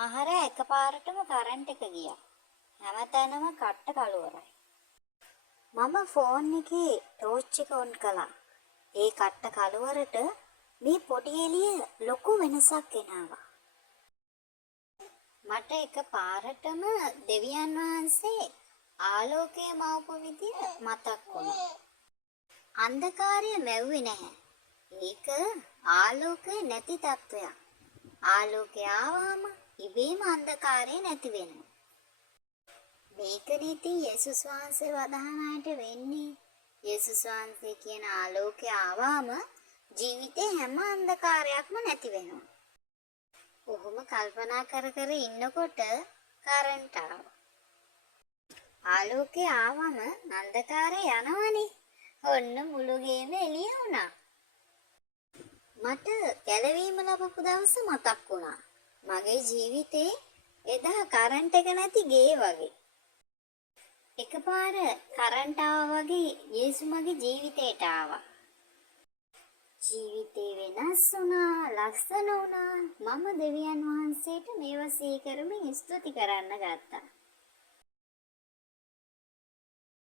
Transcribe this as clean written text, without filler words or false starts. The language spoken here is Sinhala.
මහරෑ එකපාරටම කරන්ට් එක ගියා. හැමතැනම කට්ට කළුවරයි. මම ෆෝන් එකේ ටෝච් එක ඔන් කළා. ඒ කට්ට කළුවරට මේ පොඩි එළිය ලොකු වෙනසක් ගෙනාවා. මට එකපාරටම දෙවියන් වහන්සේ ආලෝකය මවපු විදිය මතක් වුණා. අන්ධකාරය මැව්වේ නැහැ. ඒක ආලෝකය නැති තත්වයක්. ආලෝකය ආවම ඉබේම අන්ධකාරය නැති වෙනවා. මේක නීති යේසුස් වහන්සේ වදහානට වෙන්නේ. යේසුස් වහන්සේ කියන ආලෝකය ආවම ජීවිතේ හැම අන්ධකාරයක්ම නැති වෙනවා. ඔහොම කල්පනා කර කර ඉන්නකොට කරන්ට් ආවා. ආලෝකය ආවම අන්ධකාරය යනවනේ. ඔන්න මුළු ගේම එළිය වුණා. මට ගැලවීම ලැබපු දවස මතක් වුණා. මගේ ජීවිතේ එදා කරන්ට් එක නැති ගේ වගේ. එකපාර කරන්ට් ආවා වගේ යේසු මගේ ජීවිතේට ආවා. ජීවිතේ වෙනස් වුණා, ලස්සන වුණා. මම දෙවියන් වහන්සේට මේව සිහි කරමින් ස්තුති කරන්න ගත්තා.